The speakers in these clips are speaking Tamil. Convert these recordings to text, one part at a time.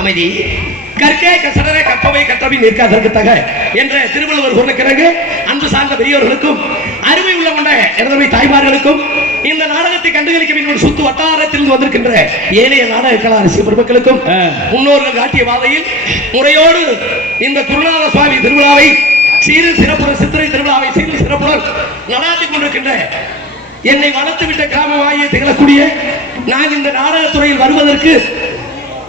அமைதி கற்கே கசடரே கற்பவை கற்றவை நிற்காதற்குத்தக என்ற திருவள்ளுவர் குரலுக்கு அன்பு சார்ந்த பெரியவர்களுக்கும் அருமை உள்ள கொண்ட எனதமை தாய்மார்களுக்கும் இந்த நாடகத்தை கண்டுகளிக்க வேண்டும் சுத்து வட்டாரத்தில் வந்திருக்கின்ற ஏனைய நாடக கலாரசி பெருமக்களுக்கும் முன்னோர்கள் காட்டிய பாதையில் முறையோடு இந்த குருநாத சுவாமி திருவிழாவை சீரு சிறப்புடன் சித்திரை திருவிழாவை சீரு சிறப்புடன் நடாத்திக் கொண்டிருக்கின்ற என்னை வளர்த்துவிட்ட கிராமமாகிய திகழக்கூடிய நான் இந்த நாடகத்துறையில் வருவதற்கு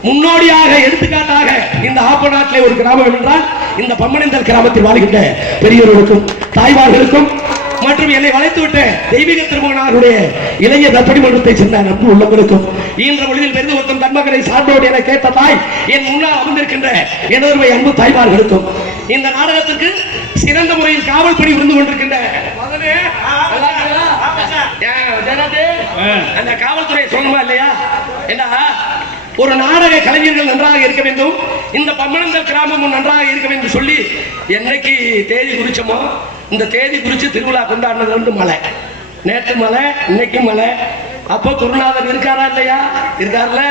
முன்னோடியாக எடுத்துக்காட்டாக இந்த ஆப்பநாட்டிலே ஒரு கிராமம் என்றால் இந்த பம்மனேந்தல் கிராமத்தில் வாழ்கின்ற பெரியவர்களுக்கும் தாய்மார்களுக்கும் மற்றும் என்னை வளைத்துவிட்ட தெய்வீக திருமகனாருடைய இளைய பட்டிமன்றத்தை சேர்ந்த நட்பு உள்ளவர்களுக்கும் இன்ற மொழியில் பெரிது ஒருத்தம் தன்மகனை சார்ந்தோடு என கேட்ட தாய் என் முன்னால் அமர்ந்திருக்கின்ற எனது அன்பு தாய்மார்களுக்கும் இந்த நாடகத்திற்கு சிறந்த முறையில் காவல் பணி இருந்து கொண்டிருக்கின்ற அந்த காவல்துறை சொல்லணுமா இல்லையா? என்ன ஒரு நாடக கலைஞர்கள் நன்றாக இருக்க வேண்டும், இந்த பம்மனேந்தல் கிராமமும் நன்றாக இருக்க வேண்டும் சொல்லி என்னைக்கு தேதி குறிச்சோமோ இந்த தேதி குறிச்சு திருவிழா கொண்டாடினது வந்து மழை, நேற்று மழை இன்னைக்கு மழை. அப்போ குருநாதர் இருக்காரா இல்லையா? இருக்காருல்ல.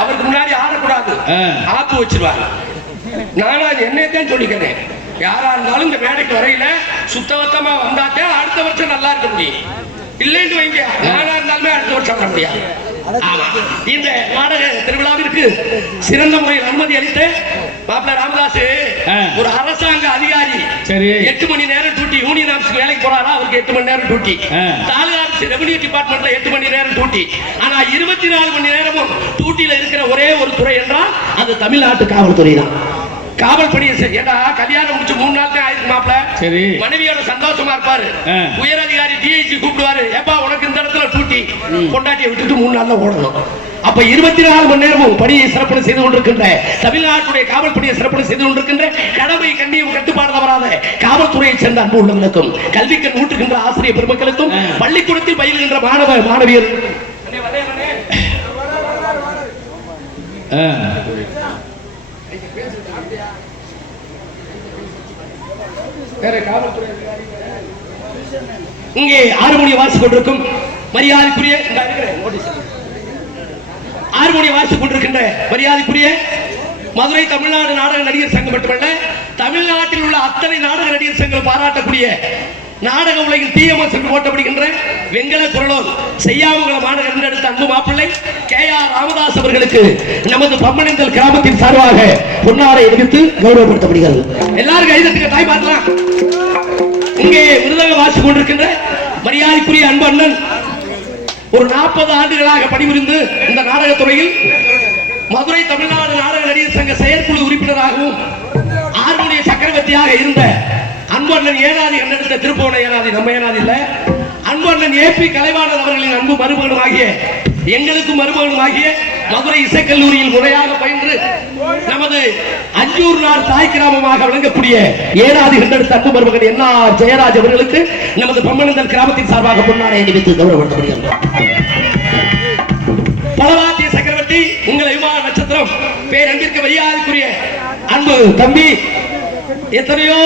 அவருக்கு முன்னாடி ஆடக்கூடாது, ஆப்பு வச்சிருவார். நானா என்னையத்தான் சொல்லிக்கிறேன், யாரா இருந்தாலும் இந்த மேடைக்கு வரையில சுத்தவத்தமா வந்தாட்டே அடுத்த வருஷம் நல்லா இருக்க முடியும். இல்லைன்னு வைங்க, நானா இருந்தாலுமே அடுத்த வருஷம் வர முடியாது. இந்த நாடக திருவிழாவிற்கு சிறந்த முறையில் அனுமதி அளித்த மாப்பிள்ள ராமதாஸ் ஒரு அரசாங்க அதிகாரி. 8 மணி நேரம் டியூட்டி, யூனியன் ஆபீஸ்க்கு வேலைக்கு போறாரா, அவருக்கு 8 மணி நேரம் டியூட்டி. தாலுகா ரெவன்யூ டிபார்ட்மெண்ட்ல 8 மணி நேரம் டியூட்டி. ஆனா 24 மணி நேரமும் டியூட்டியில இருக்கிற ஒரே ஒரு துறை என்றால் அது தமிழ்நாட்டு காவல்துறை தான். காவல் பணியை ஏண்டா கல்யாணம் முடிச்சு 3 நாள் தான் ஆயிருக்கு மாப்பிள்ள. சரி, மனைவியோட சந்தோஷமா இருப்பாரு. உயர் அதிகாரி டிஐஜி கூப்பிடுவாரு, ஏப்பா உனக்கு இந்த இடத்துல டியூட்டி, கொண்டாட்டியை விட்டுட்டு 3 நாள்ல ஓடணும். அப்ப 24 மணி நேரமும் பணியை சிறப்பு செய்து கொண்டிருக்கின்ற தமிழ்நாட்டுடைய காவல் பணியை சிறப்பு செய்து கொண்டிருக்கின்ற கடமை கண்ணியம் கட்டுப்பாடு தவறாத காவல்துறையை சேர்ந்த அன்பு உள்ளவர்களுக்கும் கல்விக்கண் ஊட்டுகின்ற ஆசிரியர் பெருமக்களுக்கும் பள்ளிக்கூடத்தில் பயில்கின்ற மாணவ மாணவியர் இங்கே ஆறுமொழி வாசிக் கொண்டிருக்கும் மரியாதைக்குரிய மதுரை தமிழ்நாடு நாடக நடிகர் சங்கம் மட்டுமல்ல தமிழ்நாட்டில் உள்ள அத்தனை நாடக நடிகர் சங்கம் பாராட்டக்கூடிய நாடக உலகில் டிஎம்எஸ் என்று போட்டப்படுகின்ற வெங்கல குரலோர் செய்யாமங்கல மாநகர் என்றெடுத்த அன்பு மாப்பிள்ளை KR ராமதாஸ் அவர்களுக்கு நமது பம்மனேந்தல் கிராமத்தின் சார்பாக பொன்னாடை அணிவித்து கௌரவப்படுத்தப்படுகிறது. எல்லாரும் கைதட்டுங்க, தாய் பார்க்கலாம். இங்கே விருதாக வாசிக் கொண்டிருக்கின்ற மரியாதைக்குரிய அன்பு அண்ணன் ஒரு 40 ஆண்டுகளாக பணிபுரிந்து இந்த நாடகத்துறையில் மதுரை தமிழ்நாடு நாடக நடிகர் சங்க செயற்குழு உறுப்பினராகவும் ஆறுமுடிய சக்கரவர்த்தியாக இருந்த அன்பு அண்ணன் ஏனாதி கண்டெடுத்த திருப்போண ஏனாதி, நம்ம ஏனாதி இல்ல, அன்பு அண்ணன் AP கலைவாணர் அவர்களின் அன்பு மருமகனுமாகிய எங்களுக்கும் மருமகனுமாகிய மதுரை இசைக்கல்லூரியில் முறையாக பயின்று நமது அஞ்சூர் நாள் தாய் கிராமமாக விளங்கக்கூடிய ஏனாதி கண்டெடுத்த அன்பு மருமகன் NR ஜெயராஜ் அவர்களுக்கு நமது பம்மனேந்தல் கிராமத்தின் சார்பாக பொன்னாடை அணிவித்து கௌரவப்படுத்தப்படுகிறது. பலவாத்திய சக்கரவர்த்தி உங்கள் அபிமான நட்சத்திரம் பேரன்பிற்கு மரியாதைக்குரிய அன்பு தம்பி எத்தனையோ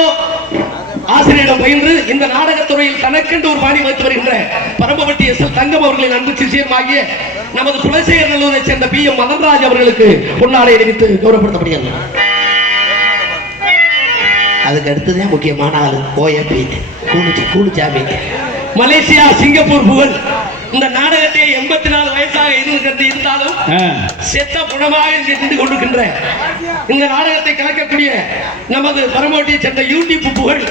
ஆசிரியரிடம் பயின்று இந்த நாடகத்துறையில் தனக்கென்று ஒரு பாணி வைத்து வருகின்ற பரம்பவட்டி SL தங்கம் அவர்களின் அன்பு சிஷியமாகிய நமது குலசேகர நல்லூரை சேர்ந்த PM மதன்ராஜ் அவர்களுக்கு பொன்னாடை அணிவித்து கௌரவப்படுத்தப்படுகிறது. அதுக்கு அடுத்ததே முக்கியமான ஆளு OMP கூலுச்சாமி, மலேசியா சிங்கப்பூர் புகழ். இந்த நாடகத்தை 84 வயசாக இருந்தாலும் செத்த புணமாக நின்று கொண்டிருக்கின்ற இந்த நாடகத்தை கலக்கக்கூடிய நமது பரமோட்டியை சேர்ந்த யூடியூப் புகழ்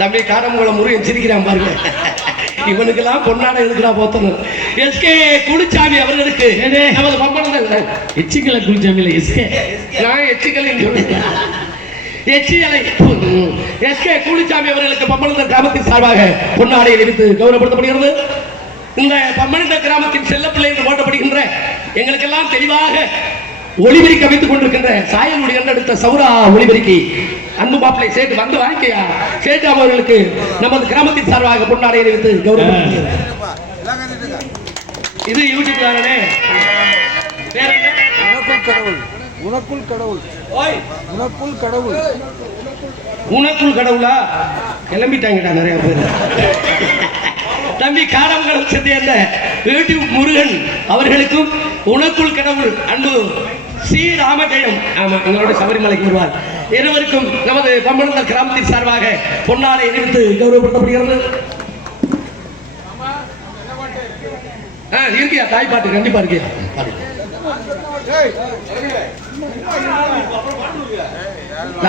தம்பி காடமங்கலம் முருகன் சிரிக்கிறான் பாருங்க. இவனுக்கெல்லாம் பொன்னாடை இருக்கிறா போத்தணும். SK குளிச்சாமி அவர்களுக்கு நமது பம்பனேந்தல் எச்சிக்கலை குளிச்சாமி SK நான் எச்சிக்கலை SK குளிச்சாமி அவர்களுக்கு பம்பனேந்தல் கிராமத்தின் சார்பாக பொன்னாடை அணிவித்து கௌரவப்படுத்தப்படுகிறது. இந்த பம்மனேந்தல் கிராமத்தின் செல்லப்பிள்ளை என்று போட்டப்படுகின்ற எங்களுக்கெல்லாம் தெளிவாக ஒளிபெருக்கி அமைத்துக் கொண்டிருக்கின்ற சாயலுடைய அடுத்த சௌரா ஒளிபெருக்கி அன்பு மாப்பிள்ளை சேட்டு வந்து வாங்கிக்கையா சேட்டு அவர்களுக்கு நமது கிராமத்தின் சார்பாக பொன்னாடை அணிவித்து கௌரவப்படுத்தப்படுகிறது. இது யூடியூப் தானே. வேற உனக்குள் கடவுள் உனக்குள் கடவுளா கிளம்பிட்டாங்கடா நிறைய பேர். தம்பி காரமங்கலம் சேர்ந்த யூடியூப் முருகன் அவர்களுக்கும் உனக்குள் கடவுள் அன்பு சி ராமஜெயம் ஆமா எங்களோட சபரிமலைக்கு வருவார் இருவருக்கும் நமது பம்பனந்தல் கிராமத்தின் சார்பாக பொன்னாடை அணிவித்து கௌரவப்படுத்தப்படுகிறது. இருக்கியா தாய்ப்பாட்டு கண்டிப்பா இருக்கியா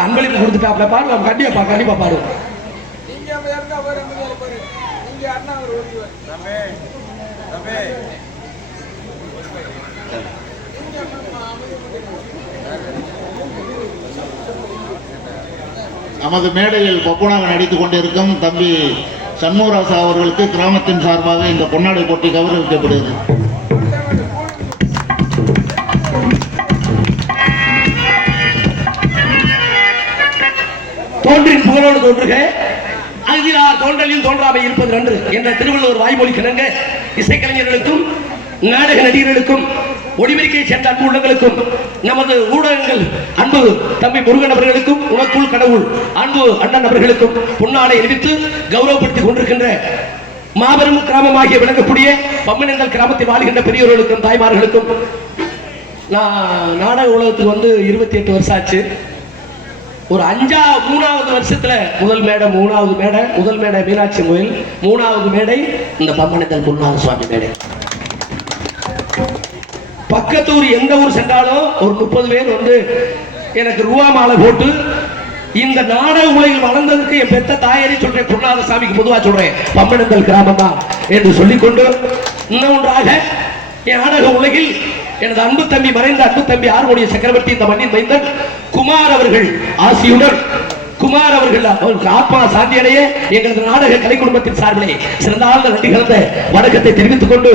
அன்பளிப்பு கொடுத்துட்டாப்ல பாடுவோம் கண்டிப்பா பாடுவோம். நமது மேடையில் பப்புனாக நடித்துக் கொண்டிருக்கும் தம்பி சண்முகராசா அவர்களுக்கு கிராமத்தின் சார்பாக இந்த பொன்னாடை போட்டி கௌரவிக்கப்படுகிறது. தோன்றின் புகழோடு தோன்றுக அகிலார் தோன்றலில் தோன்றாமை இருப்பது நன்று என்ற திருவள்ளுவர் வாய்மொழி கிணங்க இசைக்கலைஞர்களுக்கும் நாடக நடிகர்களுக்கும் ஒளிபெருக்கை சேர்ந்த அன்பு உள்ளங்களுக்கும் நமது ஊடகங்கள் அன்பு தம்பி முருகன் அவர்களுக்கும் உனக்குள் கடவுள் அன்பு அண்ணன் அவர்களுக்கும் பொன்னாடை அறிவித்து கௌரவப்படுத்திக் கொண்டிருக்கின்ற மாபெரும் கிராமமாகிய விளங்கக்கூடிய பம்மனந்தல் கிராமத்தில் வாழ்கின்ற பெரியவர்களுக்கும் தாய்மார்களுக்கும் நான் நாடக உலகத்துக்கு வந்து 28 வருஷம் ஆச்சு. ஒரு 3வது வருஷத்துல முதல் மேடை மீனாட்சி கோயில், 3வது மேடை இந்த பம்மனந்தல் குருநாத சுவாமி மேடை. பக்கத்தூர் எந்த ஊர் சென்றாலும் ஒரு 30 பேர் வந்து எனக்கு ரூபா மாலை போட்டு இந்த நாடக உலகில் வளர்ந்ததுக்கு என் பெத்த தாயரை சொல்றேன், குருநாத சாமிக்கு பொதுவா சொல்றேன், பம்மனந்தல் கிராமம் தான் என்று சொல்லிக்கொண்டு இன்னொன்றாக என் நாடக உலகில் எனது அன்பு தம்பி மறைந்த அன்பு தம்பி ஆறுமுடிய சக்கரவர்த்தி இந்த மண்ணின் மைந்தன் குமார் அவர்கள் ஆசியுடன் குமார் அவர்கள் அவருக்கு ஆத்மா சாந்தியடைய எங்களது நாடக கலை குடும்பத்தின் சார்பிலே சிறந்த நன்றி கலந்த வணக்கத்தை தெரிவித்துக் கொண்டு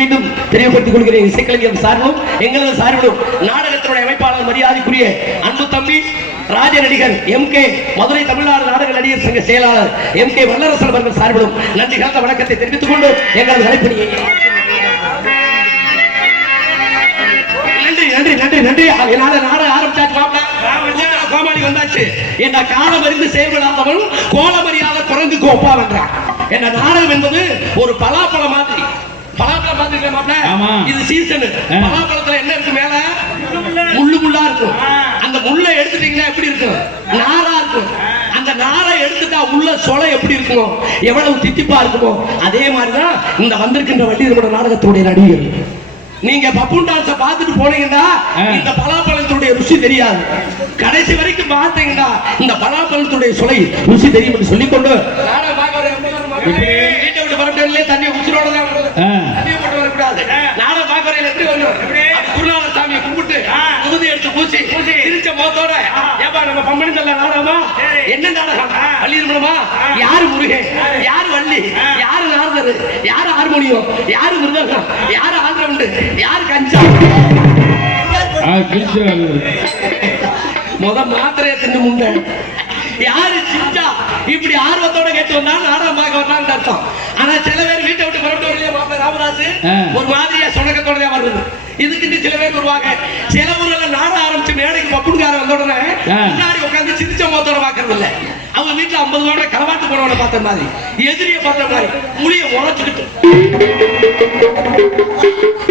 மீண்டும் தெரியப்படுத்திக் கொள்கிறேன். இசைக்கலைஞர் சார்பிலும் எங்களது சார்பிலும் நாடகத்தினுடைய அமைப்பாளர் மரியாதைக்குரிய அன்பு தம்பி ராஜ நடிகர் MK மதுரை தமிழ்நாடு நாடக நடிகர் சங்க செயலாளர் MK வல்லரசன் அவர்கள் சார்பிலும் நன்றி கலந்த வணக்கத்தை தெரிவித்துக் கொண்டு எங்களது அழைப்பணியை நன்றி. நாடகம் ஆரம்பிச்சாச்சு, கோமாளி வந்தாச்சு. என்ற காலம் அறிந்து செயல்படாதவன் கோலமரியாத குரங்கு கோப்பா வென்றான். என்ற நாடகம் என்பது ஒரு பலாப்பழம் மாதிரி இது சீசன். பலாப்பழத்துல என்ன இருக்கு? மேல முள்ளா இருக்கும். அந்த முள்ளை எடுத்துட்டீங்கன்னா எப்படி இருக்கும்? நாரா இருக்கும். அந்த நாரை எடுத்துட்டா உள்ள சொலை எப்படி இருக்குமோ, எவ்வளவு தித்திப்பா இருக்குமோ, அதே மாதிரிதான் இந்த வந்திருக்கின்ற வள்ளியரோட நாடகத்துடைய நடிகர். நீங்க பப்புன் டான்ஸ பார்த்துட்டு போனீங்கன்னா இந்த பலாப்பழத்துடைய ருசி தெரியாது. கடைசி வரைக்கும் பார்த்தீங்கன்னா இந்த பலாப்பழத்துடைய சுவை ருசி தெரியும் என்று சொல்லிக்கொண்டு வீட்டை விட்டு வரட்டே தண்ணி உசுரோட தான் தண்ணியை போட்டு வரக்கூடாது. நாடகம் பார்க்கறேன் எப்படி வரணும்? குருநாத சாமியை கும்பிட்டு முதுதி எடுத்து பூசி சிரிச்ச முகத்தோட ஏப்பா நம்ம பம்மனந்தல்ல நாடகமா? என்ன நாடகம்? வள்ளி திருமணமா? யாரு முருகன், யாரு வள்ளி, யாரு நாரதர், யாரு ஹார்மோனியம், யாரு மிருதங்கம், யாரு ஆல்ரவுண்டு, யாரு கஞ்சா? மாத்திரையை தின்னு முண்டை யாரு சிஞ்சா? இப்படி ஆர்வத்தோட கேட்டு வந்தா நாடகம் பார்க்க வரலான்னு அர்த்தம். ஆனா சில பேர் வீட்டை விட்டு புறப்பட்டு வரலையே மாப்பிள்ள ராமதாஸ் ஒரு மாதிரியா சுணக்கத்தோட தான் வருது. இதுக்கு சில பேர் வருவாங்க. சில ஊர்ல நாடகம் ஆரம்பிச்சு மேடைக்கு பப்புன்கார வந்த உடனே முன்னாடி உட்காந்து சிரிச்ச முகத்தோட பாக்குறது இல்ல. அவங்க வீட்டுல 50 ரூபாய் களவாட்டு போனவனை பார்த்த மாதிரி, எதிரிய பார்த்த மாதிரி முடிய முறைச்சுக்கிட்டு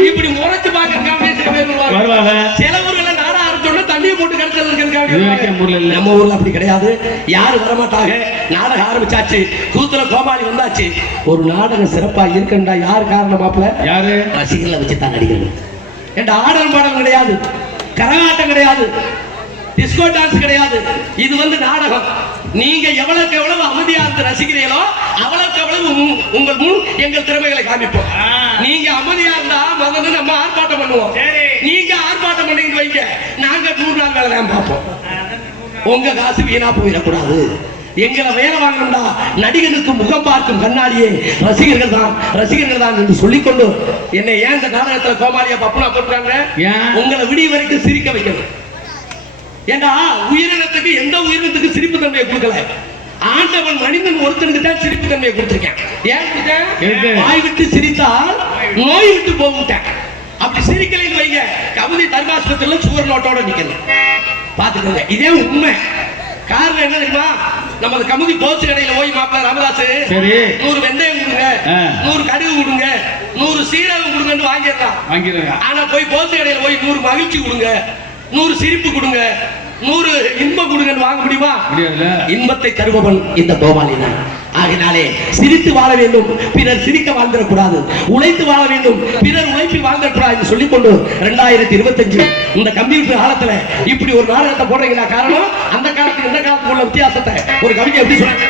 இப்படி முறைச்சு பாக்குறதுக்காக சில பேர் வருவாங்க. சில ஊர்ல நாடகம் ஆரம்பிச்சோட தண்ணியை போட்டு கடத்தல். நம்ம ஊர்ல அப்படி கிடையாது. யாரு வரமாட்டாங்க. நாடகம் ஆரம்பிச்சாச்சு, கூத்துல கோமாளி வந்தாச்சு. ஒரு நாடகம் சிறப்பா இருக்கா யாரு காரணம்? மாப்பிள்ள யாரு? ரசிகர்களை வச்சுதான் நடிகர்கள். என்ற ஆடல் பாடல் கிடையாது, கரகாட்டம் கிடையாது, டிஸ்கோ டான்ஸ் கிடையாது. இது வந்து நாடகம். நீங்க எவ்வளவுக்கு எவ்வளவு அமைதியா இருந்து ரசிக்கிறீங்களோ அவ்வளவுக்கு எவ்வளவு உங்கள் முன் எங்கள் திறமைகளை காமிப்போம். நீங்க அமைதியா இருந்தா முதல்ல நம்ம ஆர்ப்பாட்டம் பண்ணுவோம். நீங்க ஆர்ப்பாட்டம் பண்ணீங்கன்னு வைங்க, நாங்க 100 நாள் வேலை தான் பார்ப்போம். உங்க காசு வீணா போயிடக்கூடாது. எங்களை வேலை வாங்கணும்டா நடிகனுக்கு முகம் பார்க்கும் கண்ணாடியே ரசிகர்கள் தான் என்று சொல்லிக்கொண்டு என்னை ஏன் இந்த நாடகத்துல கோமாளியா பப்புனா போட்டுறாங்க? உங்களை விடிய வரைக்கும் சிரிக்க வைக்கணும். ஏண்டா உயிரினத்துக்கு எந்த உயிரினத்துக்கு சிரிப்பு தன்மையை கொடுக்கல. ஆண்டவன் மனிதன் ஒருத்தனுக்கு தான் சிரிப்பு தன்மையை கொடுத்திருக்கேன். ஏன் வாய் விட்டு சிரித்தால் நோய் விட்டு போகிட்டேன். அப்படி சிரிக்கலைன்னு வைங்க, கவிதை தர்மாஸ்பத்திரியில சுவர் நோட்டோட நிக்கணும். பாத்துக்கோங்க, இதே உண்மை. காரணம் என்ன தெரியுமா? நமது கமுதி போச்சு கடையில போய் மாப்பிள்ள ராமதாஸ் 100 வெந்தயம் கொடுங்க, 100 கடுகு கொடுங்க, 100 சீரகம் கொடுங்கன்னு வாங்கிடலாம். ஆனா போய் போத்து கடையில போய் 100 மகிழ்ச்சி கொடுங்க, 100 சிரிப்பு கொடுங்க, 100 இன்பம் கொடுங்கன்னு வாங்க முடியுமா? இன்பத்தை தருபவன் இந்த கோபாலி தான். ஆகினாலே சிரித்து வாழ வேண்டும், பிறர் சிரிக்க வாழ்ந்துடக்கூடாது. உழைத்து வாழ வேண்டும், பிறர் உழைப்பில் வாழ்ந்துடக்கூடாது என்று சொல்லிக்கொண்டு 2025 இந்த கம்ப்யூட்டர் காலத்துல இப்படி ஒரு நாடகத்தை போடுறீங்களா? காரணம் அந்த காலத்துக்கு இந்த காலத்துக்கு உள்ள வித்தியாசத்தை ஒரு கவிஞர் எப்படி சொல்ற,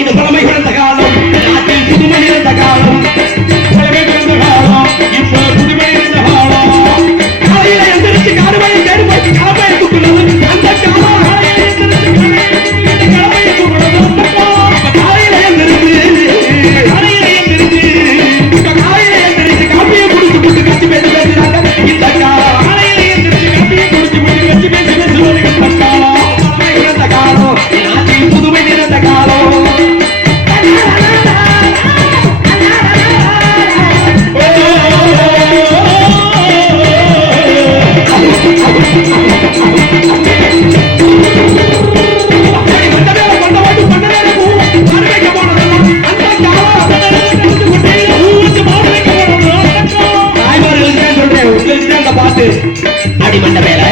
இது பழமை குறைந்த காலம், நாட்டில் புதுமை நிறைந்த காலம், பழமை குறைந்த காலம், இப்ப புதுமை நிறைந்த காலம். காலையில எந்திரிச்சு காடுமையை தேடுமைக்கு கடமையை தூக்குறது அந்த காலம். புதுமை நிறைந்த காலம். அடி மண்ட மேல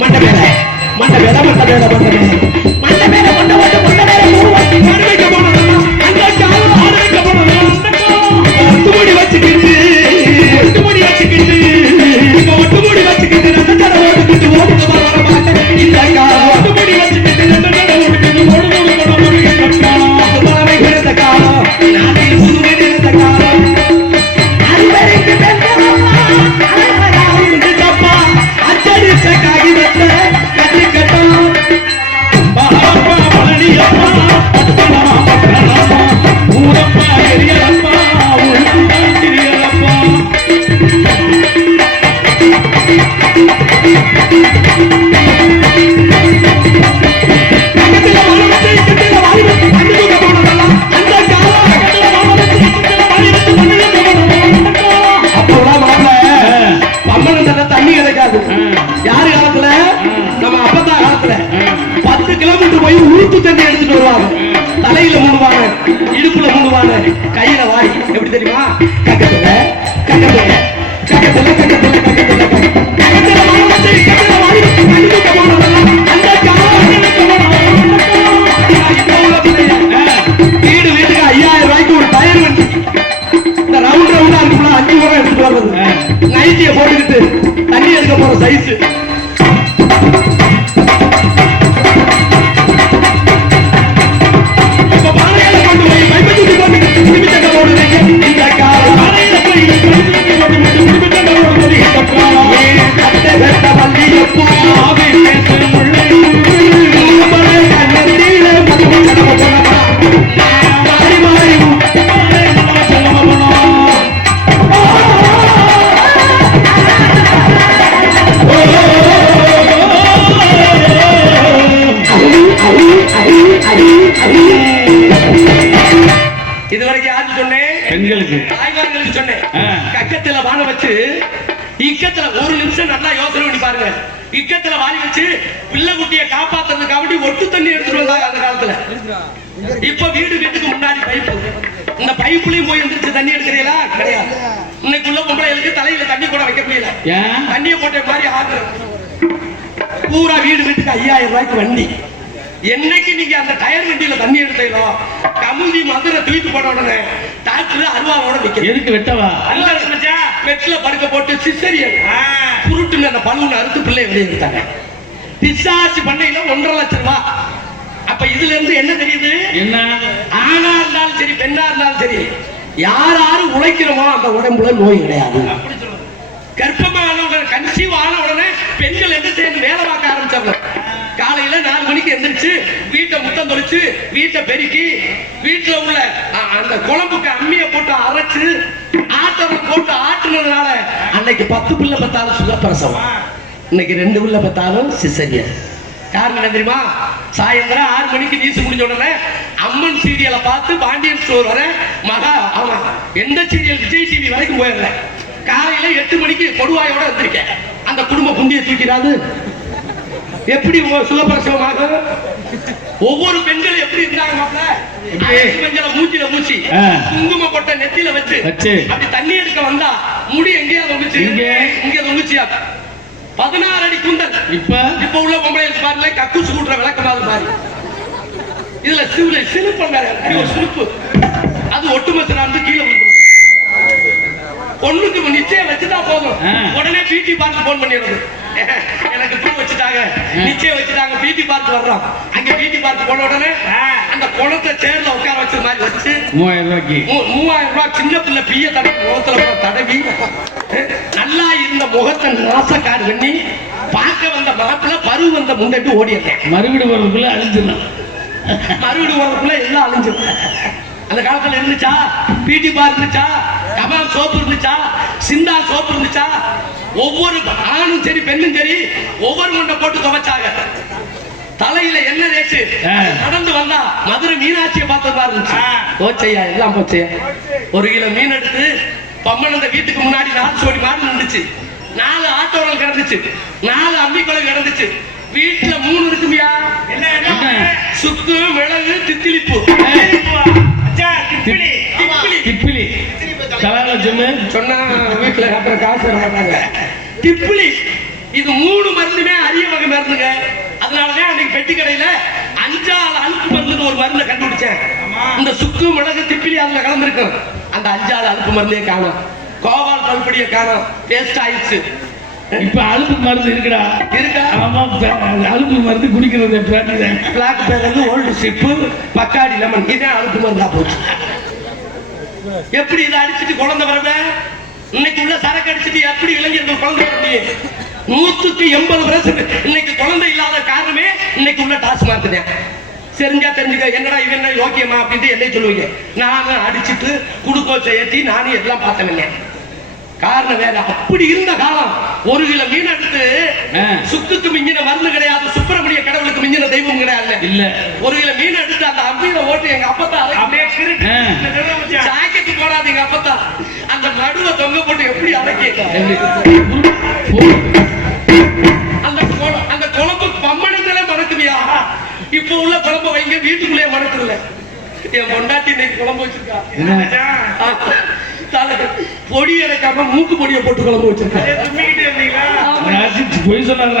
மண்ட மேல மண்ட மேல மண்ட மேல மண்ட மேல மண்ட மேல மண்ட ஓட்டு மண்ட மேல ஆரம்பிக்க போனது அந்த காலம் ஆரம்பிக்க போனது. ஒட்டுமுடி வச்சுக்கிட்டு ஒட்டுமுடி வச்சுக்கிட்டு இப்ப ஒட்டுமுடி வச்சுக்கிட்டு ரெண்டு தடவை ஓட்டுக்கிட்டு ஓடுங்க வர மாட்டேன். இந்த காலம் ஒட்டுமுடி வச்சுக்கிட்டு ரெண்டு தடவை ஓட்டுக்கிட்டு ஓடுங்க பழமை குறைந்த காலம், நாட்டில் புதுமை நிறைந்த காலம். அறிவறிக்கு யாரு காலத்துல நம்ம அப்பத்தா காலத்துல 10 கிலோமீட்டர் போய் ஊத்து தண்ணி எடுத்துட்டு வருவாங்க. தலையில மூடுவாங்க, இடுப்புல மூடுவாங்க, கையில வாரி. எப்படி தெரியுமா? கக்கத்துல கக்கத்துல கக்கத்துல கக்கத்துல கக்கத்துல கக்கத்துல வாரி கக்கத்துல வாரி கண்டுக்க போனதெல்லாம் அந்த காலம். வீடு வீட்டுக்கு 5000 ரூபாய்க்கு ஒரு டயர் வண்டி, இந்த ரவுண்ட் ரவுண்டா இருக்கும்ல 5 ரூபாய் எடுத்துட்டு வர்றது, நைட்டியை போட்டுக்கிட்டு தண்ணி எடுக்க போற சைஸ். இப்ப பானையில கொண்டு போய் பைப்பை தூக்கி போட்டு திருப்பி தக்க போடுறீங்க. இந்த காலம் பானையில போய் திருப்பி தக்க போடுறது இந்த காலம். கட்ட வெட்ட வள்ளி எப்போ கண்ணத்தில மதுவும் கடமை போனமா மாறி மாறி இதுவரைக்கும் யாரு சொன்னேன்? பெண்களுக்கு, தாய்மார்களுக்கு சொன்னேன். கக்கத்துல வாழ வச்சு இக்கத்துல ஒரு நிமிஷம் நல்லா யோசனை பண்ணி பாருங்க. இக்கத்துல வாழி வச்சு பிள்ளை குட்டியை காப்பாத்துறதுக்காக ஒட்டு தண்ணி எடுத்துட்டு வந்தாங்க அந்த காலத்துல. இப்ப வீடு வீட்டுக்கு முன்னாடி பைப்பு, இந்த பைப்புலயும் போய் எந்திரிச்சு தண்ணி எடுக்கிறீங்களா? கிடையாது. இன்னைக்குள்ள பொம்பளைகளுக்கு தலையில தண்ணி கூட வைக்க முடியல, தண்ணியை போட்ட மாதிரி ஆகுது. பூரா வீடு வீட்டுக்கு 5000 ரூபாய்க்கு வண்டி. என்னைக்கு நீங்க அந்த டயர் வண்டியில தண்ணி எடுத்தீங்களோ கமுதி மதுரை தூக்கி போட்ட உடனே டாக்டர் அருவாவோட நிக்க. எதுக்கு வெட்டவா? அல்ல வெட்டில படுக்க போட்டு சிசரியன் புருட்டுன்னு அந்த பலூன் அறுத்து பிள்ளை வெளியே எடுத்தாங்க. பிசாச்சு பண்ணையில 1.5 லட்சம் ரூபாய். அப்ப இதுல இருந்து என்ன தெரியுது? என்ன ஆணா இருந்தாலும் சரி பெண்ணா இருந்தாலும் சரி யார் யாரு உழைக்கிறோமோ அந்த உடம்புல நோய் கிடையாது. கர்ப்பமான கன்சீவ் ஆன உடனே பெண்கள் என்ன செய்யணும்? வேலை பார்க்க ஆரம்பிச்சாங்க. காலையில 4 மணிக்கு எந்திரிச்சு வீட்டை முத்தம் தொளிச்சு வீட்டை பெருக்கி வீட்டுல உள்ள அந்த குழம்புக்கு அம்மியை போட்டு அரைச்சு ஆட்டத்தை போட்டு ஆட்டுனதுனால அன்னைக்கு 10 பிள்ளை பத்தாலும் சுகப்பிரசவம், இன்னைக்கு 2 பிள்ளை பத்தாலும் சிசரியன். காரணம் என்ன தெரியுமா? சாயந்தரம் 6 மணிக்கு நியூஸ் முடிஞ்ச உடனே அம்மன் சீரியலை பார்த்து பாண்டியன் ஸ்டோர் வர மகா ஆமா எந்த சீரியல் விஜய் டிவி வரைக்கும் போயிடல. காலையில 8 மணிக்கு கொடுவாயோட வந்திருக்கேன். அந்த குடும்ப புண்டியை தூக்கிறாது. எப்படி சுகப்பிரசவமாக ஒவ்வொரு பெண்களும் எப்படி இருந்தாங்க? மஞ்சளை மூச்சில ஊசி குங்கும கொட்டை நெத்தியில வச்சு அப்படி தண்ணி எடுக்க வந்தா முடி எங்கேயா தொங்குச்சு இங்க தொங்குச்சியா 16 அடி குண்டல். இப்ப உள்ள பொம்பளை பாருல கக்கூசு கூட்டுற விளக்கமாவது பாரு. இதுல சிலுப்பு ஒரு சிலுப்பு அது ஒட்டுமொத்த வந்து கீழே விழுந்துடும். பொண்ணுக்கு நிச்சயம் வச்சுட்டா போதும், உடனே பிடி பார்த்து போன் பண்ணிடுறது. எனக்கு பூ வச்சுட்டாங்க, நிச்சயம் வச்சுட்டாங்க, பிடி பார்த்து வர்றோம். அங்க பிடி பார்த்து போன உடனே அந்த குளத்தை சேர்ல உட்கார வச்ச மாதிரி வச்சு 3000 ரூபாய் சின்ன பிள்ளை பிய தடவி முகத்துல தடவி நல்லா இருந்த முகத்தை நாசக்காடு பண்ணி பார்க்க வந்த மாப்பிள்ள பருவ வந்த முன்னாடி ஓடிட்டேன். மறுபடியும் வரதுக்குள்ள அழிஞ்சிடலாம், மறுபடியும் வரதுக்குள்ள எல்லாம் அழிஞ்சிடும். அந்த காலத்துல இருந்துச்சா பிடி பார் இருந்துச்சா, கபால் சோப்பு இருந்துச்சா, சிந்தா சோப்பு இருந்துச்சா? ஒவ்வொரு ஆணும் சரி பெண்ணும் சரி ஒவ்வொரு முண்டை போட்டு துவைச்சாங்க. தலையில என்ன தேய்ச்சு நடந்து வந்தா மதுரை மீனாட்சியை பார்த்ததா இருந்துச்சு. போச்சையா எல்லாம் போச்சையா. 1 கிலோ மீன் எடுத்து பம்மனந்த வீட்டுக்கு முன்னாடி 4 சோடி மாடு நின்றுச்சு, 4 ஆட்டோவில் கிடந்துச்சு, 4 அம்மிக்குளம் கிடந்துச்சு. வீட்டுல 3 இருக்குமியா, சுக்கு மிளகு தித்திலிப்பு திப்பிலி சொன்னா வீட்டுல அப்புறம் காசு மாட்டாங்க. திப்பிலி இது 3 மருந்துமே அரிய வகை மருந்துங்க. அதனாலதான் அன்னைக்கு பெட்டி கடையில 5 அழுப்பு மருந்து ஒரு மருந்தை கண்டுபிடிச்சேன். இந்த சுக்கு மிளகு திப்பிலி அதுல கலந்துருக்கும். அந்த 5 அழுப்பு மருந்தே காணும், கோபால் பல்படியை காணும், வேஸ்ட் ஆயிடுச்சு. இப்ப அழுப்பு மருந்து இருக்குடா, இருக்கா? ஆமா, அழுப்பு மருந்து குடிக்கிறது பிளாக் பேரது ஓல்டு சிப்பு பக்காடி லெமன் இதே அழுப்பு மருந்தா போச்சு. எப்படி இதை அடிச்சுட்டு குழந்தை வரத இன்னைக்கு உள்ள சரக்கு அடிச்சுட்டு எப்படி இளைஞர்கள் குழந்தை வர முடியும்? 180% இன்னைக்கு குழந்தை இல்லாத காரணமே இன்னைக்கு உள்ள டாஸ்மார்க் தான். தெரிஞ்சா தெரிஞ்சுக்க, என்னடா இவன் என்ன யோக்கியமா அப்படின்ட்டு என்னை சொல்லுவீங்க. நானும் அடிச்சுட்டு குடுக்கோச்சை ஏற்றி நானும் எல்லாம் பார்த்தேன். காரணம் வேற. அப்படி இருந்த காலம் 1 கிலோ மீன் எடுத்து சுக்குக்கு மிஞ்சின மருந்து கிடையாது, சுப்பிரமணிய கடவுளுக்கு மிஞ்சின தெய்வம் கிடையாது. இல்ல 1 கிலோ மீன் எடுத்து அந்த அம்பியில ஓட்டு எங்க அப்பத்தா ஜாக்கெட்டு போடாது எங்க அப்பத்தா அந்த நடுவை தொங்க போட்டு எப்படி அடக்கி அந்த குழம்பு பம்மனங்களே மறக்குவியா? இப்ப உள்ள குழம்பு வைங்க வீட்டுக்குள்ளேயே மறக்கல. என் பொண்டாட்டி இன்னைக்கு குழம்பு வச்சிருக்கா, பொடி இறக்காம மூக்கு பொடியை போட்டு குழம்பு வச்சிருக்கேன். போய் சொன்னாங்க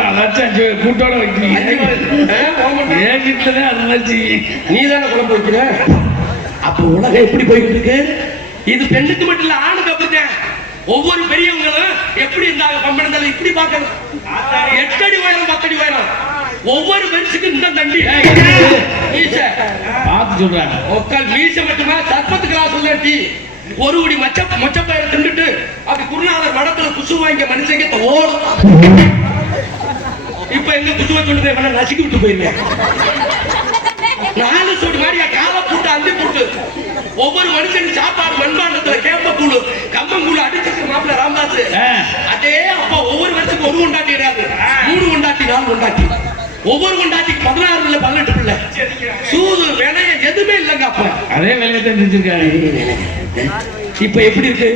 கூட்டோட வைக்கிறீங்க, என் வீட்டுல அது மாதிரி நீ தானே குழம்பு வைக்கிற. அப்ப உலகம் எப்படி போய்கிட்டு இருக்கு? இது பெண்ணுக்கு மட்டும் இல்ல, ஆணுக்கு அப்படித்தான். ஒவ்வொரு பெரியவங்களும் எப்படி இருந்தாங்க பம்பெடுந்தாலும் இப்படி பார்க்கணும். 8 அடி உயரம் 10 அடி உயரம் ஒவ்வொரு பெருசுக்கு இந்த தண்டி மீசை பார்த்து சொல்றாங்க. ஒக்கால் மீசை மட்டுமா சர்பத்து கிளாஸ் டீ 1 குடி மொச்சப்பயிரை தின்னுட்டு அப்படி குருநாதர் மடத்துல குசு வாங்க மனுஷங்க ஓடும். இப்ப எங்க குசுவை சொல்லுது நசுக்கி விட்டு போயிருவேன். 4 சோடு மாதிரி காலை போட்டு அந்தி போட்டு ஒவ்வொரு மனுஷனும் சாப்பாடு மண்பாண்டத்துல கேப்ப கூழு கம்பங்கூழு அடிச்சுட்டு மாப்பிள்ள ராமதாஸ் அதே. அப்ப ஒவ்வொரு வருஷத்துக்கு 1 கொண்டாட்டி கிடையாது, 3 கொண்டாட்டி 4 கொண்டாட்டி. ஒவ்வொரு கொண்டாட்டிக்கு 16 பிள்ளை 18 பிள்ளை. சூது வினைய எதுவுமே இல்லைங்க. அப்ப அதே வேலையை தான் செஞ்சிருக்காரு. இப்ப எப்படி இருக்கு?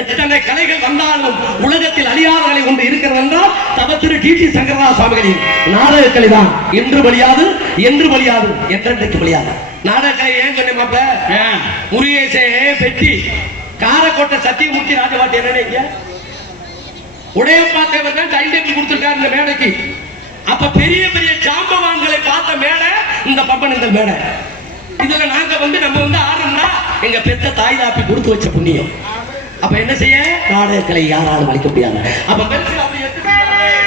எத்தனை கலைகள் வந்தாலும் உலகத்தில் அழியாத கலை ஒன்று இருக்கிறது என்றால் தவத்திரு டி.டி. சங்கரதாஸ் சுவாமிகளின் நாடக கலை தான். இன்று பலியாது, என்று பலியாது, என்றைக்கு பலியாது. நாடக கலை ஏன் சொன்னேன் மாப்பிள்ள? முருகேசே பெட்டி காரக்கோட்டை சத்தியமூர்த்தி ராஜபாட்டி என்ன உடையப்பா தேவர் தான் டைம் டேபிள் கொடுத்திருக்காரு இந்த மேடைக்கு. அப்ப பெரிய பெரிய ஜாம்பவான்களை பார்த்த மேடை இந்த பம்பனந்தல் மேடை. இதுல நாங்க நம்ம ஆடுறோம்னா எங்க பெத்த தாய் தாப்பி கொடுத்து வச்ச புண்ணியம். அப்ப என்ன செய்ய? நாடக கலை யாராலும் அளிக்க முடியாது. அப்ப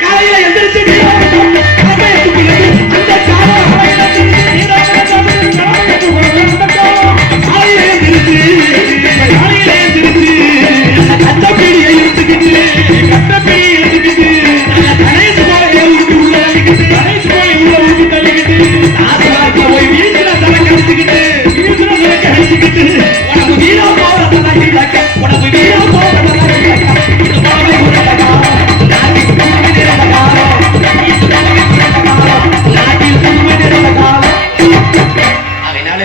காலையில எந்திரிச்சு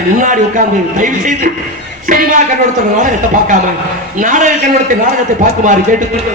முன்னாடி உட்கார்ந்து தயவு செய்து சினிமா கண்ணோடத்தோட நாடகத்தை பார்க்காம நாடக கண்ணோடத்தை நாடகத்தை பார்க்குமாறு கேட்டுக்கொண்டு